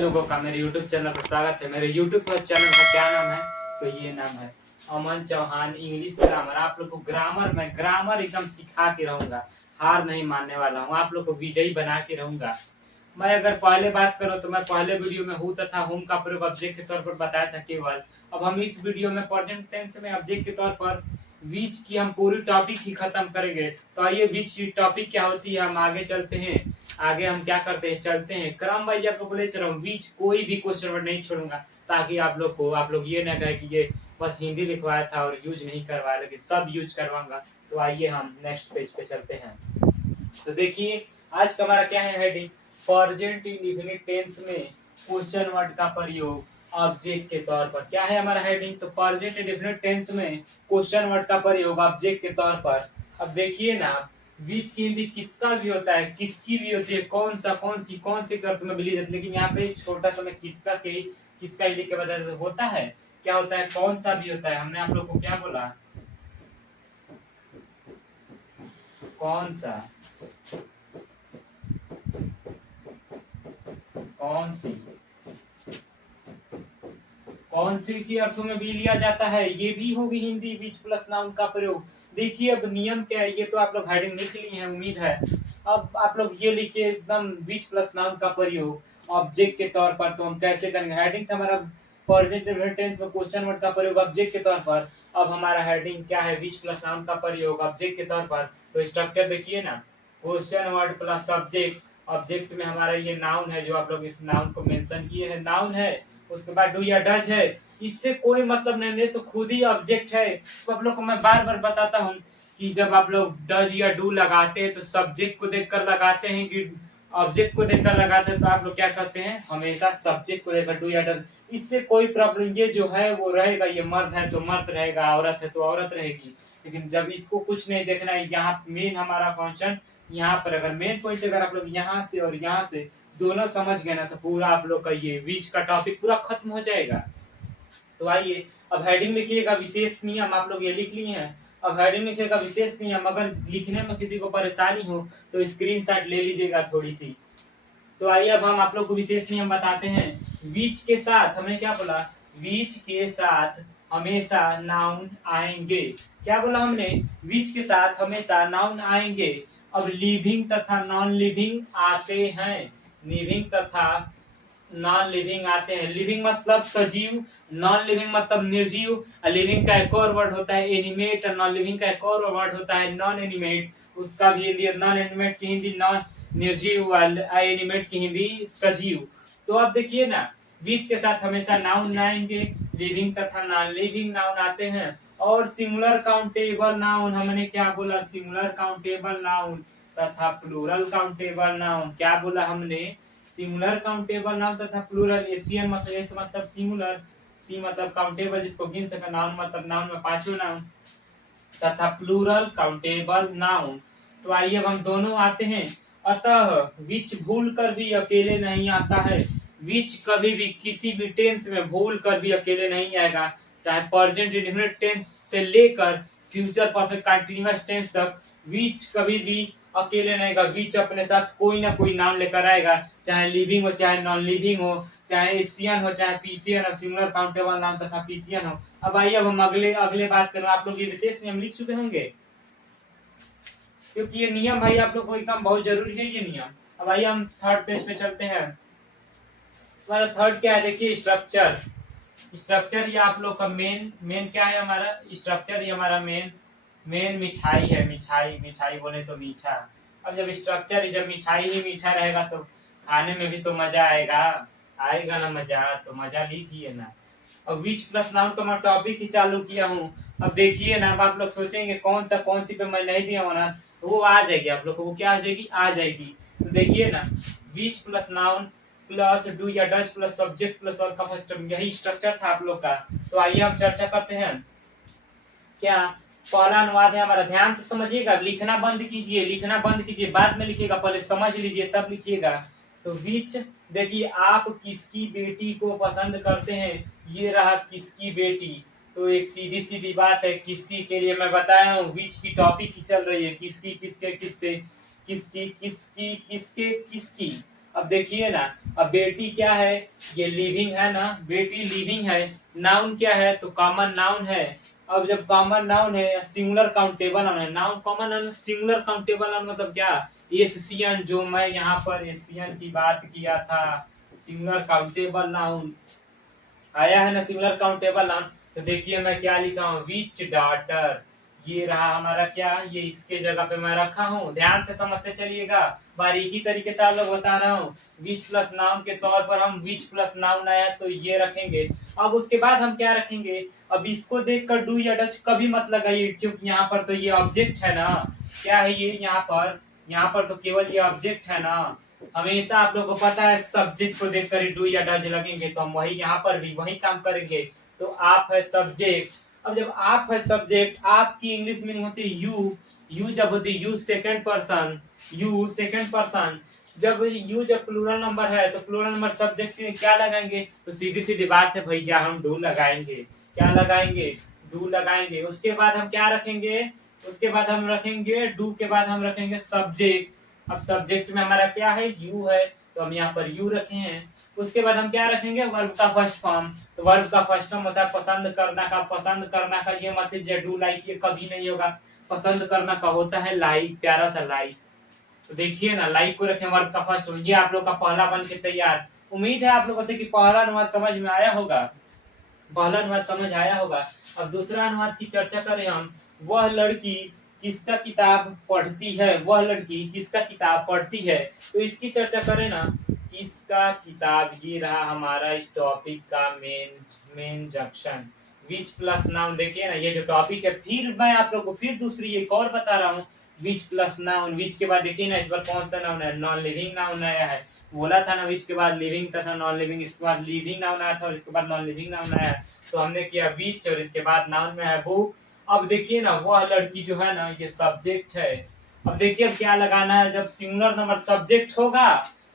लोगों का मेरे YouTube चैनल पर स्वागत है। मेरे YouTube पर चैनल का क्या नाम है? तो ये नाम है अमन चौहान इंग्लिश ग्रामर। आप लोग को ग्रामर एकदम सिखा के रहूंगा, हार नहीं मानने वाला हूँ। आप लोग को विजयी बना के रहूंगा। मैं अगर पहले बात करूँ तो मैं पहले वीडियो में हूँ तथा होम का प्रयोग ऑब्जेक्ट के तौर पर बताया था केवल। अब हम इस वीडियो में प्रेजेंट टेंस में ऑब्जेक्ट के तौर पर बीच की हम पूरी टॉपिक ही खत्म करेंगे। तो आइए बीच की टॉपिक क्या होती है हम आगे चलते हैं। आगे हम क्या करते हैं, चलते हैं क्रम वाइज आपको बोले चल रहा हूँ। बीच कोई भी क्वेश्चन वर्ड नहीं छोड़ूंगा ताकि आप लोग ये ना कहे कि ये बस हिंदी लिखवाया था और यूज नहीं करवाया, लेकिन सब यूज करवाऊंगा। तो आइए हम नेक्स्ट पेज पे चलते हैं। तो देखिए आज का हमारा क्या है हेडिंग, प्रेजेंट इंडेफिनिट टेंस में क्वेश्चन वर्ड का प्रयोग ऑब्जेक्ट के तौर पर। क्या है हमारा हेडिंग? तो प्रेजेंट इंडेफिनिट टेंस में क्वेश्चन वर्ड का प्रयोग ऑब्जेक्ट के तौर पर। अब देखिए ना, बीच की हिंदी किसका भी होता है, किसकी भी होती है, कौन सा कौन सी अर्थ में मिली जाती है, लेकिन यहाँ पे एक छोटा सा मैं किसका ही लिख के बताया होता है। क्या होता है? कौन सा भी होता है। हमने आप लोग को क्या बोला? कौन सा, कौन सी की अर्थों में भी लिया जाता है। ये भी होगी हिंदी बीच प्लस नाउन का प्रयोग। देखिए अब नियम क्या है, ये तो आप लोग हेडिंग लिख लिए हैं उम्मीद है। अब आप लोग ये लिखिए एकदम बीच प्लस नाउन का प्रयोग ऑब्जेक्ट के तौर पर। तो हम कैसे करेंगे? हेडिंग था हमारा प्रेजेंट टेंस में क्वेश्चन वर्ड का प्रयोग ऑब्जेक्ट के तौर पर। अब हमारा हेडिंग क्या है? बीच प्लस नाउन का प्रयोग ऑब्जेक्ट के तौर पर। तो स्ट्रक्चर देखिए ना, question word plus object. Object में हमारा ये नाउन है, जो आप लोग इस नाउन को मेंशन किए हैं, नाउन है। उसके बाद डू या डज है, इससे कोई मतलब नहीं है, तो खुद ही ऑब्जेक्ट है। तो आप लोग को मैं बार बार बताता हूँ कि जब आप लोग डज या डू लगाते हैं तो सब्जेक्ट को देखकर लगाते हैं कि ऑब्जेक्ट को देखकर लगाते हैं। तो आप लोग क्या करते हैं? हमेशा सब्जेक्ट को देखकर डू या डज। इससे कोई प्रॉब्लम, ये जो है वो रहेगा। ये मर्द है तो मर्द रहेगा, औरत है तो औरत रहेगी। लेकिन जब इसको कुछ नहीं देखना है, यहाँ मेन हमारा फंक्शन यहाँ पर, अगर मेन पॉइंट अगर आप लोग यहाँ से और यहाँ से दोनों समझ गए ना, तो पूरा आप लोग का ये बीच का टॉपिक पूरा खत्म हो जाएगा। तो आइए अब हेडिंग लिखिएगा विशेष नियम। आप लोग ये लिख लिए हैं। अब हेडिंग लिखिएगा विशेष नियम। अगर लिखने में किसी को परेशानी हो तो स्क्रीनशॉट ले लीजिएगा थोड़ी सी। तो आइए अब हम आप लोग को विशेष नियम बताते हैं। बीच के साथ हमने क्या बोला? बीच के साथ हमेशा नाउन आएंगे। क्या बोला हमने? बीच के साथ हमेशा नाउन आएंगे। अब लिविंग तथा नॉन लिविंग आते हैं। लिविंग तथा नॉन लिविंग आते हैं। लिविंग मतलब सजीव, नॉन लिविंग मतलब निर्जीव। लिविंग का एक और वर्ड होता है एनिमेट, और नॉन लिविंग का एक और वर्ड होता है नॉन एनिमेट। उसका भी नॉन एनिमेट की हिंदी नॉन निर्जीव, एनिमेट की हिंदी सजीव। तो अब देखिए ना, बीच के साथ हमेशा नाउन आएंगे, लिविंग तथा नॉन लिविंग नाउन आते हैं। और सिंगुलर काउंटेबल नाउन, हमने क्या बोला? सिंगुलर काउंटेबल नाउन तथा प्लूरल काउंटेबल नाउन। क्या बोला हमने? सिंगुलर काउंटेबल नाउन तथा प्लूरल। एशियन मतलब एस मतलब सिंगुलर, सी मतलब काउंटेबल जिसको गिन सके, नाउन मतलब नाउन में पांचों नाउन, तथा प्लूरल काउंटेबल नाउन। तो आइए अब हम दोनों आते हैं। अतः विच भूल कर भी अकेले नहीं आता है। विच कभी भी किसी भी टेंस में भूल कर भी अकेले नहीं आएगा, चाहे प्रेजेंट इंडेफिनिट टेंस से लेकर फ्यूचर परफेक्ट कंटीन्यूअस टेंस तक। विच कभी भी अकेले नहीं आएगा। विच अपने साथ कोई ना कोई नाम लेकर आएगा, चाहे लिविंग हो चाहे नॉन लिविंग हो, चाहे एशियन हो चाहे पीसीएन हो, सिंगुलर काउंटेबल नाउन तथा पीसीएन हो। अब आइए अब हम अगले अगले बात करें। आप लोग ये विशेष नियम लिख चुके होंगे, क्योंकि ये नियम भाई आप लोग को एकदम बहुत जरूरी है ये नियम। अब आइए हम थर्ड पेज पे चलते हैं। हमारा थर्ड क्या है? देखिए स्ट्रक्चर। स्ट्रक्चर ये आप लोग का मेन क्या है? हमारा स्ट्रक्चर ये हमारा मेन मिठाई है। मिठाई बोले तो मीठा। अब जब स्ट्रक्चर, जब मिठाई ही मीठा रहेगा तो खाने में भी तो मजा आएगा ना मजा। तो मजा लीजिए ना। अब विच प्लस नाउन का मैं टॉपिक ही चालू किया हूँ। अब देखिए ना, अब आप लोग सोचेंगे कौन सी पे मैं नहीं दिया हूँ ना, तो वो आ जाएगी आप लोग को। वो क्या आ जाएगी? आ जाएगी। तो देखिए ना, विच प्लस नाउन प्लस डू या does plus subject plus verb का फर्स्ट, यही स्ट्रक्चर था आप लोग का। तो आइए हम चर्चा करते हैं। क्या पहला अनुवाद है हमारा, ध्यान से समझिएगा। लिखना बंद कीजिए, बाद में लिखिएगा, पहले समझ लीजिए तब लिखिएगा। तो विच, देखिए आप किसकी बेटी को पसंद करते हैं? ये रहा किसकी बेटी। तो एक सीधी सीधी बात है, किसकी के लिए मैं बताया हूँ। विच की टॉपिक ही चल रही है, किसकी किसके किससे, किसकी किसकी किसके किसकी। अब देखिए ना, अब बेटी क्या है, ये लिविंग है ना, बेटी लिविंग है। नाउन क्या है, तो कॉमन नाउन है। अब जब कॉमन नाउन है, सिंगुलर काउंटेबल नाउन है, noun common noun singular countable noun मतलब क्या, एशियन, जो मैं यहाँ पर एशियन की बात किया था, सिंगुलर काउंटेबल नाउन आया है ना, सिंगुलर काउंटेबल नाउन। तो देखिए मैं क्या लिखा हूँ, विच डॉटर, ये रहा हमारा क्या, ये इसके जगह पे मैं रखा हूँ, ध्यान से समझते चलिएगा, बारीकी तरीके से आप लोग बता रहा हूँ। विच प्लस नाउन के तौर पर हम विच प्लस नाउन आया तो ये रखेंगे। अब उसके बाद हम क्या रखेंगे, अब इसको देखकर डू या डच कभी मत लगाइए, क्योंकि यहाँ पर तो ये ऑब्जेक्ट है ना, क्या है ये, यहाँ पर तो केवल ये ऑब्जेक्ट है ना। हमेशा आप लोगों को पता है सब्जेक्ट को देखकर ही डू या डज लगेंगे, तो हम वही यहाँ पर भी वही काम करेंगे। तो आप है सब्जेक्ट। अब जब आप है सब्जेक्ट, आपकी इंग्लिश मीनिंग होती है यू। यू जब होती है you second person, you second person. जब यू जब प्लूरल नंबर है तो प्लूरल नंबर सब्जेक्ट से क्या लगाएंगे, तो सीधी सीधी बात है भैया, हम डू लगाएंगे। क्या लगाएंगे, डू लगाएंगे। उसके बाद हम क्या रखेंगे, उसके बाद हम रखेंगे डू के बाद हम रखेंगे सब्जेक्ट। अब सब्जेक्ट में हमारा क्या है, यू है, तो हम यहाँ पर यू रखे हैं। उसके बाद हम क्या रखेंगे, वर्ब का फर्स्ट फॉर्म। तो वर्ब का फर्स्ट फॉर्म होता है पसंद करना का। पसंद करना का ये मत लीजिए डू लाइक, ये कभी नहीं होगा। पसंद करना का होता है लाइक, प्यारा सा लाइक। तो देखिए ना, लाइक को रखें वर्ब का फर्स्ट। ये आप लोग का पहला बन के तैयार। उम्मीद है आप लोगों से कि पहला अनुवाद समझ में आया होगा, पहला अनुवाद समझ आया होगा। अब दूसरा अनुवाद की चर्चा करें हम। वह लड़की किसका किताब पढ़ती है, वह लड़की किसका किताब पढ़ती है, तो इसकी चर्चा करें ना। किसका किताब, ये रहा हमारा इस टॉपिक का मेन जंक्शन। विच प्लस नाउन, देखिए ना ये जो टॉपिक है, फिर मैं आप लोग को फिर दूसरी एक और बता रहा हूँ। विच प्लस नाउन, विच के बाद देखिए ना इस बार कौन सा नाउन है, नॉन लिविंग नाउन आया है। बोला था ना विच के बाद लिविंग तथा नॉन लिविंग, इसके बाद लिविंग नाउन आया था और इसके बाद नॉन लिविंग नाउन आया है। तो हमने किया विच और इसके बाद नाउन में है बुक। अब देखिए ना, वह लड़की जो है ना, ये सब्जेक्ट है। अब देखिए अब क्या लगाना है, जब सिंगुलर नंबर सब्जेक्ट होगा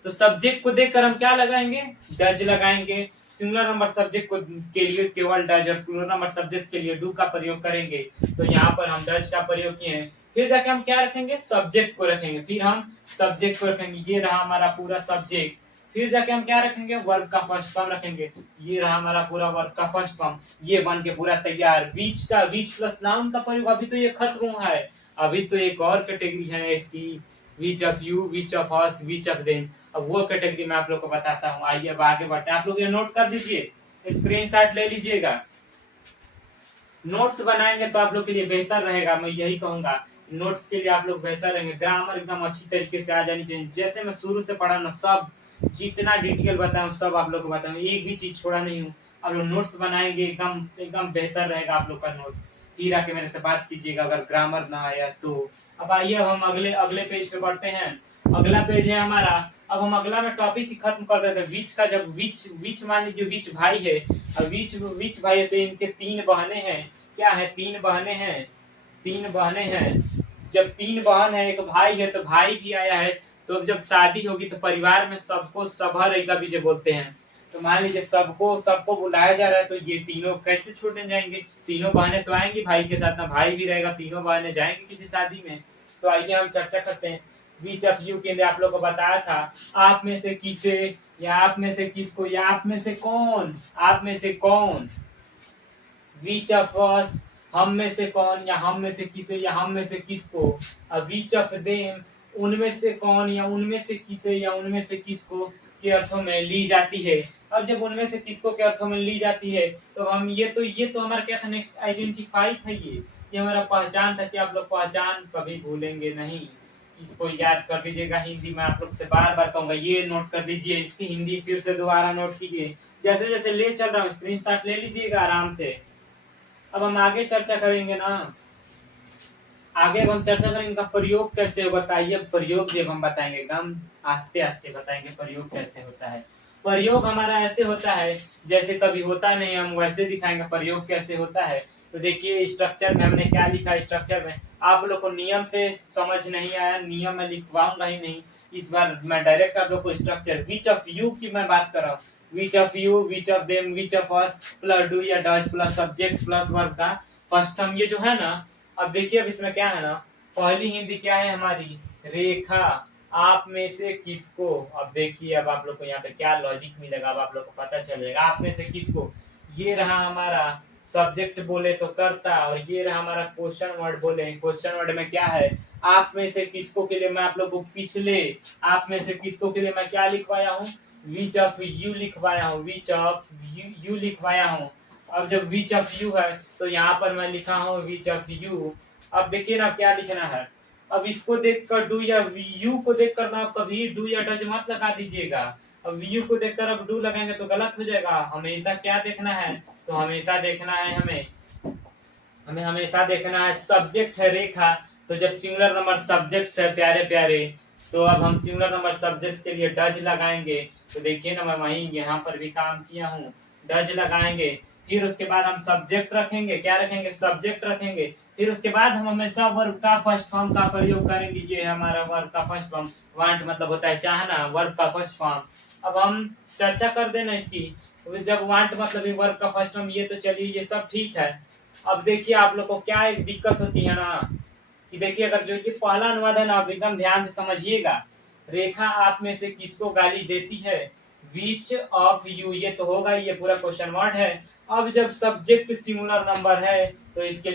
तो सब्जेक्ट को देखकर हम क्या लगाएंगे, डज लगाएंगे। सिंगुलर नंबर सब्जेक्ट को के लिए केवल डज और प्लूरल नंबर सब्जेक्ट के लिए डू का प्रयोग करेंगे। तो यहाँ पर हम डज का प्रयोग किए हैं। फिर जाके हम क्या रखेंगे, सब्जेक्ट को रखेंगे। फिर हम सब्जेक्ट को रखेंगे, ये रहा हमारा पूरा सब्जेक्ट। फिर जाके हम क्या रखेंगे, वर्ब का फर्स्ट फॉर्म रखेंगे। ये रहा हमारा पूरा वर्ब का फर्स्ट फॉर्म, ये बन के पूरा तैयार। बीच का, बीच प्लस नाउन का प्रयोग अभी तो ये खत्म हुआ है। अभी तो एक और कैटेगरी है इसकी, विच of you, which of us, which of them. अब वो कैटेगरी मैं आप लोग को बताता हूँ। आइए अब आगे बढ़ते हैं। आप लोग ये नोट कर दीजिए, स्क्रीनशॉट ले लीजिएगा। नोट्स बनाएंगे तो आप लोग के लिए बेहतर रहेगा, मैं यही कहूंगा। नोट्स के लिए आप लोग बेहतर रहेंगे। ग्रामर एकदम अच्छी तरीके से आ जानी चाहिए, जैसे मैं शुरू से पढ़ा ना, सब जितना डिटेल बताऊं सब आप लोग को बताऊं, एक भी चीज छोड़ा नहीं हूँ। आप लोग नोट्स बनाएंगे एकदम एकदम बेहतर रहेगा आप लोग का नोट्स। फिर आके मेरे से बात कीजिएगा अगर ग्रामर ना आया तो। अब आइए अब हम अगले अगले पेज पे बढ़ते हैं। अगला पेज है हमारा। अब हम अगला में टॉपिक ही खत्म कर देते हैं। विच का, जब विच विच मान लीजिए विच भाई है। अब विच विच भाई है तो इनके तीन बहनें हैं। क्या है, तीन बहनें हैं, तीन बहनें हैं। जब तीन बहन है एक भाई है तो भाई भी आया है। तो अब जब शादी होगी तो परिवार में सबको सभा रहेगा भी जो बोलते हैं। तो मान लीजिए सबको सबको बुलाया जा रहा है, तो ये तीनों कैसे छोड़ने जाएंगे, तीनों बहनें तो आएंगी भाई के साथ ना, भाई भी रहेगा, तीनों बहनें जाएंगी किसी शादी में। तो आइए हम चर्चा करते हैं। बीच ऑफ यू के लिए आप लोग को बताया था, आप में से किसे, या आप में से किसको, या आप में से कौन, आप में से कौन। बीच ऑफ अस, हम में से कौन, या हम में से किसे, या हम में से किसको। बीच ऑफ देम, उनमें से कौन या उनमें से किसे या उनमें से किसको के अर्थों में ली जाती है। अब जब उनमें से किसको के अर्थों में ली जाती है तो हम ये तो हमारा क्या था, नेक्स्ट आइडेंटिफाई था। ये हमारा पहचान था कि आप लोग पहचान कभी भूलेंगे नहीं। इसको याद कर लीजिएगा। हिंदी में आप लोग से बार बार कहूंगा, ये नोट कर लीजिए, इसकी हिंदी फिर से दोबारा नोट कीजिए। जैसे जैसे ले चल रहा हूँ स्क्रीनशॉट ले लीजिएगा आराम से। अब हम आगे चर्चा करेंगे ना, आगे अब हम चर्चा करेंगे इनका प्रयोग कैसे होगा। बताइए प्रयोग जब हम बताएंगे एकदम आस्ते आस्ते बताएंगे प्रयोग कैसे होता है। प्रयोग हमारा ऐसे होता है जैसे कभी होता नहीं, हम वैसे दिखाएंगे प्रयोग कैसे होता है। तो देखिए स्ट्रक्चर में हमने क्या लिखा, स्ट्रक्चर में आप लोग को नियम से समझ नहीं आया, नियम में लिखवाऊंगा ही नहीं इस बार, मैं डायरेक्ट आप लोग को स्ट्रक्चर विच ऑफ यू की मैं बात कर रहा हूँ। Which of you, which of them, which of us plus do या does plus subject plus verb का फर्स्ट टर्म, ये जो है ना। अब देखिए अब इसमें क्या है ना, पहली हिंदी क्या है हमारी, रेखा। आप में से किसको, अब देखिए अब आप लोग को यहाँ पे क्या लॉजिक मिलेगा, अब आप लोग को पता चलेगा। आप में से किसको, ये रहा हमारा सब्जेक्ट बोले तो कर्ता, और ये रहा हमारा क्वेश्चन वर्ड बोले, क्वेश्चन वर्ड में क्या है, आप में से किसको के लिए मैं आप लोग को पिछले आप में से किसको के लिए मैं क्या लिखवाया हूँ, विच ऑफ यू लिखवाया हूँ, विच ऑफ यू लिखवाया हूँ। अब जब विच ऑफ यू है तो यहाँ पर मैं लिखा हूँ विच ऑफ यू। अब देखिए ना क्या लिखना है, अब इसको देखकर डू या यू को देखकर ना कभी डू या डज मत लगा दीजिएगा। अब यू को देखकर अब डू लगाएंगे तो गलत हो जाएगा। हमेशा क्या देखना है, तो हमेशा देखना है हमें हमें हमेशा देखना है सब्जेक्ट है रेखा। तो जब सिंगुलर नंबर सब्जेक्ट्स है प्यारे प्यारे, तो अब हम सिंगुलर नंबर सब्जेक्ट्स के लिए डज लगाएंगे। तो देखिए ना मैं वहीं यहाँ पर भी काम किया हूँ, डज लगाएंगे। फिर उसके बाद हम सब्जेक्ट रखेंगे, क्या रखेंगे, सब्जेक्ट रखेंगे। फिर उसके बाद हम हमेशा वर्ब का फर्स्ट फॉर्म का प्रयोग करेंगे। ये हमारा वर्ब का फर्स्ट फॉर्म, वांट मतलब होता है चाहना, वर्ब का फर्स्ट फॉर्म। अब हम चर्चा कर देना इसकी, जब वांट मतलब वर्ब का फर्स्ट फॉर्म, ये तो चलिए ये सब ठीक है। अब देखिए आप लोग को क्या एक दिक्कत होती है ना, कि देखिए अगर जो ये पहला अनुवाद है ना, आप एकदम ध्यान से समझिएगा। रेखा आप में से किसको गाली देती है, विच ऑफ यू, ये तो होगा, ये पूरा क्वेश्चन वर्ड है। अब जब सब्जेक्ट सिंगुलर नंबर है तो इसके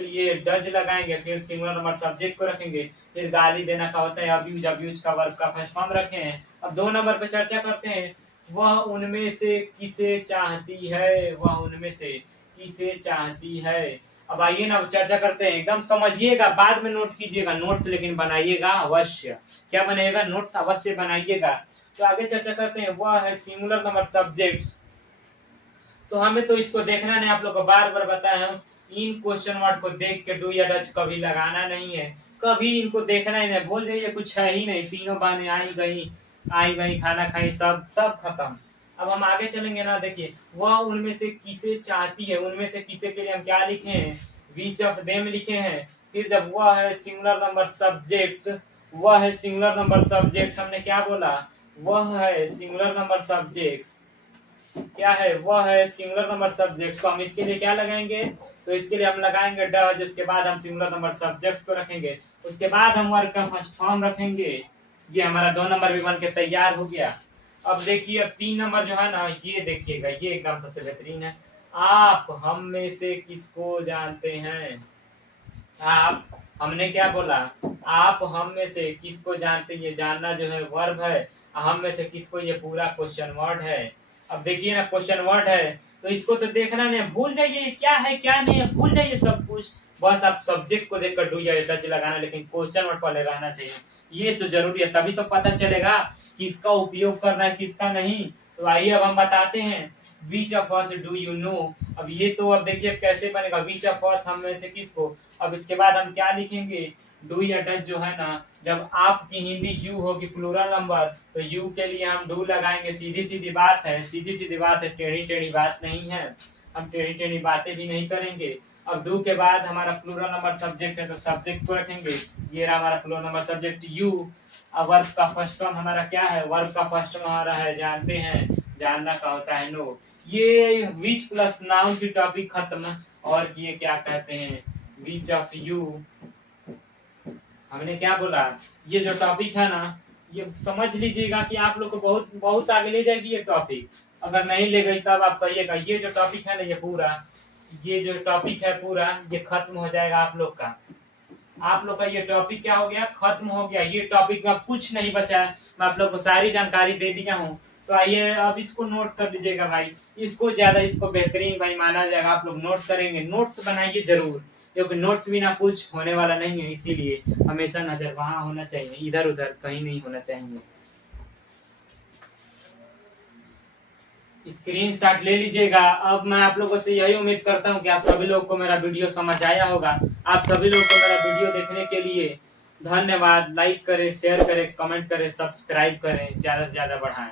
लिए डज लगाएंगे, फिर सिंगुलर नंबर सब्जेक्ट को रखेंगे, फिर गाली देना का होता है अब्यूज, अब्यूज का वर्ब का फर्स्ट फॉर्म रखे हैं। अब 2 नंबर पे चर्चा करते हैं, वह उनमें से किसे चाहती है, वह उनमें से किसे चाहती है। अब आइए ना चर्चा करते हैं, एकदम समझिएगा, बाद में नोट कीजिएगा, नोट्स लेकिन बनाइएगा अवश्य। क्या बनाइएगा, नोट्स अवश्य बनाइएगा। तो आगे चर्चा करते हैं, वह है सिंगुलर नंबर सब्जेक्ट्स। तो हमें तो इसको देखना नहीं, आप लोग को बार बार बताया हूँ, इन क्वेश्चन वर्ड को देख के डू या डच कभी लगाना नहीं है, कभी इनको देखना ही नहीं। बोल दीजिए कुछ है ही नहीं, तीनों बहनें आई गई खाना खाई, सब सब खत्म। अब हम आगे चलेंगे ना, देखिए वह उनमें से किसे चाहती है, उनमें से किसे के लिए हम क्या लिखे हैं, विच ऑफ देम लिखे हैं। फिर जब वह है सिंगुलर नंबर सब्जेक्ट्स, वह है सिंगुलर नंबर सब्जेक्ट्स, हमने क्या बोला, वह है सिंगुलर नंबर सब्जेक्ट्स, क्या है, वह है सिंगुलर नंबर सब्जेक्ट्स। तो हम इसके लिए क्या लगाएंगे, तो इसके लिए हम लगाएंगे डज, उसके बाद हम सिंगुलर नंबर सब्जेक्ट्स को रखेंगे, उसके बाद हम वर्ब का फर्स्ट फॉर्म रखेंगे। ये हमारा 2 नंबर भी बन के तैयार हो गया। अब देखिए अब 3 नंबर जो है ना, ये देखिएगा, ये एकदम सबसे बेहतरीन है। आप हम में से किसको जानते हैं, आप, हमने क्या बोला, आप हम में से किसको जानते हैं, ये जानना जो है वर्ब है, हम में से किसको ये पूरा क्वेश्चन वर्ड है। अब देखिए ना क्वेश्चन वर्ड है, तो इसको तो देखना नहीं, भूल जाइए क्या है क्या नहीं है, भूल जाइए सब कुछ। बस आप सब्जेक्ट को देखकर डू या डच लगाना, लेकिन क्वेश्चन वर्ड पहले रहना चाहिए, ये तो जरूरी है, तभी तो पता चलेगा किसका उपयोग करना है किसका नहीं। तो आइए अब हम बताते हैं, विच of us do you know. अब ये तो अब देखिए अब कैसे बनेगा, विच ऑफ अस हम में से किसको। अब इसके बाद हम क्या लिखेंगे, डू या डच जो है ना, जब आपकी हिंदी यू होगी प्लूरल नंबर, तो यू के लिए हम डू लगाएंगे। सीधी सीधी बात है, सीधी सीधी बात है, टेढ़ी टेढ़ी बात नहीं है, हम टेढ़ी टेढ़ी बातें भी नहीं करेंगे। अब डू के बाद हमारा प्लूरल नंबर सब्जेक्ट है, तो सब्जेक्ट को रखेंगे, ये रहा हमारा प्लूरल नंबर सब्जेक्ट यू। अब वर्ब का फर्स्ट फॉर्म हमारा क्या है, वर्ब का फर्स्ट फॉर्म हमारा है जानते हैं, जानना का होता है नो। ये विच प्लस नाउन की टॉपिक खत्म। और ये क्या कहते हैं, विच ऑफ यू, हमने क्या बोला, ये जो टॉपिक है ना, ये समझ लीजिएगा कि आप लोग को बहुत बहुत आगे ले जाएगी ये टॉपिक। अगर नहीं ले गई तब आप कहिएगा, ये जो टॉपिक है ना, ये पूरा, ये जो टॉपिक है पूरा, ये खत्म हो जाएगा आप लोग का। आप लोग का ये टॉपिक क्या हो गया, खत्म हो गया। ये टॉपिक में कुछ नहीं बचा है, मैं आप लोग को सारी जानकारी दे दिया हूँ। तो आइए अब इसको नोट कर लीजिएगा भाई, इसको ज्यादा इसको बेहतरीन भाई माना जाएगा। आप लोग नोट करेंगे, नोट्स बनाइए जरूर, क्योंकि नोट्स बिना कुछ होने वाला नहीं है, इसीलिए हमेशा नजर वहां होना चाहिए, इधर उधर कहीं नहीं होना चाहिए। स्क्रीनशॉट ले लीजिएगा। अब मैं आप लोगों से यही उम्मीद करता हूँ कि आप सभी लोग को मेरा वीडियो समझ आया होगा। आप सभी लोग को मेरा वीडियो देखने के लिए धन्यवाद। लाइक करें, शेयर करें, कमेंट करें, सब्सक्राइब करें, ज्यादा से ज्यादा बढ़ाएं।